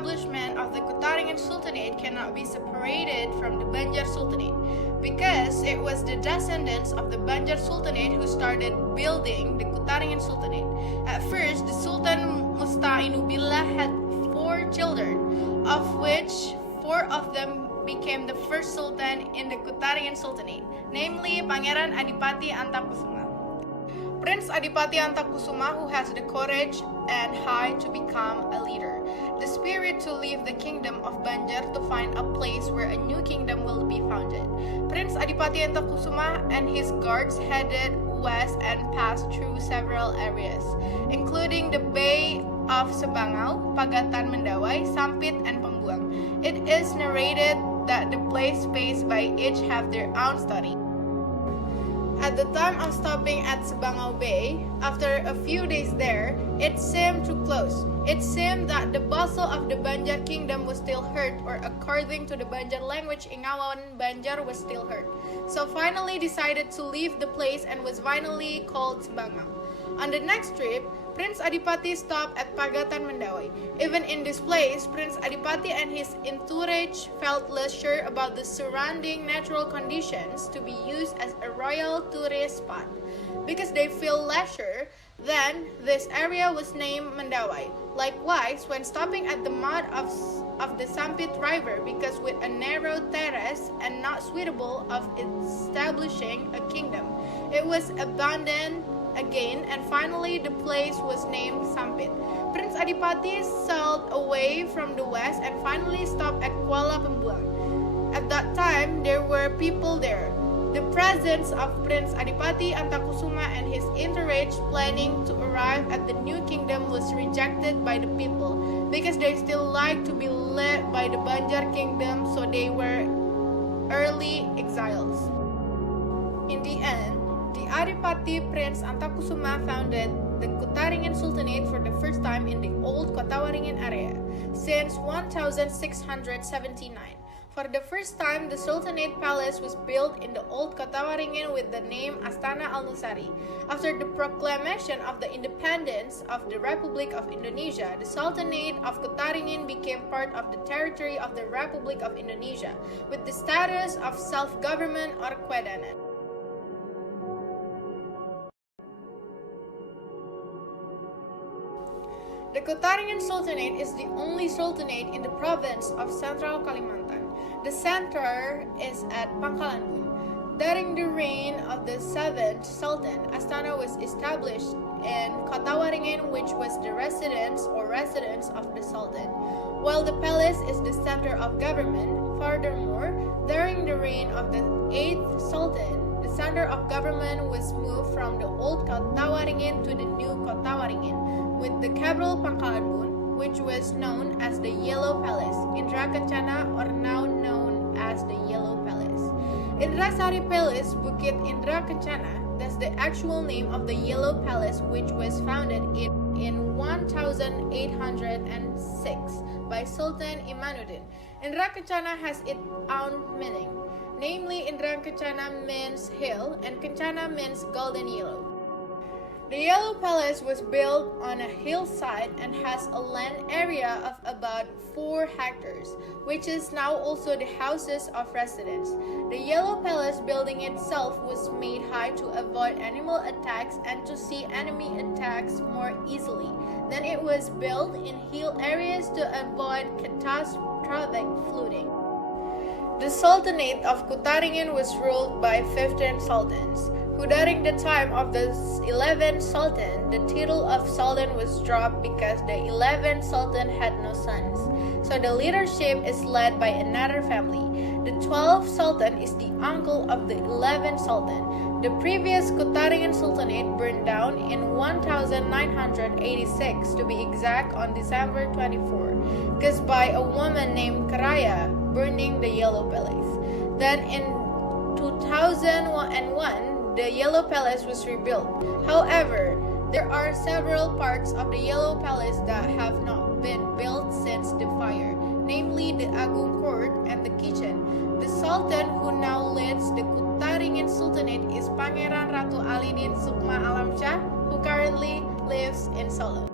establishment of the Kutaringen Sultanate cannot be separated from the Banjar Sultanate, because it was the descendants of the Banjar Sultanate who started building the Kutaringen Sultanate. At first, the Sultan Mustainubillah had 4 children, of which 4 of them became the first sultan in the Kutaringen Sultanate, namely Pangeran Adipati Antakusuma. Prince Adipati Antakusuma, who has the courage and height to become a leader, the spirit to leave the kingdom of Banjar to find a place where a new kingdom will be founded. Prince Adipati Antakusuma and his guards headed west and passed through several areas, including the Bay of Sebangau, Pagatan Mendawai, Sampit, and Pembuang. It is narrated that the place faced by each have their own story. At the time of stopping at Sebangau Bay, after a few days there, it seemed too close. It seemed that the bustle of the Banjar kingdom was still hurt, or according to the Banjar language, Ingawan Banjar was still hurt. So finally decided to leave the place and was finally called Sebangau. On the next trip, Prince Adipati stopped at Pagatan Mendawai. Even in this place, Prince Adipati and his entourage felt less sure about the surrounding natural conditions to be used as a royal tourist spot. Because they feel less sure, then this area was named Mendawai. Likewise, when stopping at the mouth of the Sampit River, because with a narrow terrace and not suitable of establishing a kingdom, it was abandoned again, and finally the place was named Sampit. Prince Adipati sailed away from the west and finally stopped at Kuala Pembuang. At that time, there were people there. The presence of Prince Adipati Antakusuma and his entourage planning to arrive at the new kingdom was rejected by the people, because they still liked to be led by the Banjar kingdom, so they were early exiles. In the end, the Adipati Prince Antakusuma founded the Kutaringen Sultanate for the first time in the old Kotawaringin area since 1679. For the first time, the Sultanate Palace was built in the old Kotawaringin with the name Istana Al-Nusari. After the proclamation of the independence of the Republic of Indonesia, the Sultanate of Kutaringen became part of the territory of the Republic of Indonesia, with the status of self-government or Kedanan. The Kutaringen Sultanate is the only sultanate in the province of Central Kalimantan. The center is at Pangkalanbun. During the reign of the 7th Sultan, Istana was established in Kotawaringin, which was the residence of the Sultan, while the palace is the center of government. Furthermore, during the reign of the 8th Sultan, the center of government was moved from the old Kotawaringin to the new Kotawaringin, with the capital Pangkalanbun, which was known as the Yellow Palace, Indra Kencana, or now known as the Yellow Palace. Indrasari Palace, Bukit Indra Kencana, that's the actual name of the Yellow Palace, which was founded in 1806 by Sultan Imanuddin. Indra Kencana has its own meaning. Namely, Indra Kencana means hill, and Kencana means golden yellow. The Yellow Palace was built on a hillside and has a land area of about 4 hectares, which is now also the houses of residents. The Yellow Palace building itself was made high to avoid animal attacks and to see enemy attacks more easily. Then it was built in hill areas to avoid catastrophic flooding. The Sultanate of Kutaringen was ruled by 15 sultans, who during the time of the 11th Sultan, the title of Sultan was dropped because the 11th Sultan had no sons. So the leadership is led by another family. The 12th Sultan is the uncle of the 11th Sultan. The previous Kutaringen Sultanate burned down in 1986, to be exact, on December 24, because by a woman named Karaya burning the Yellow Palace. Then in 2001, the Yellow Palace was rebuilt. However, there are several parts of the Yellow Palace that have not been built since the fire, namely the Agung Court and the kitchen. The Sultan who now leads the Kutaringen Sultanate is Pangeran Ratu Alidin Sukma Alamsyah, who currently lives in Solo.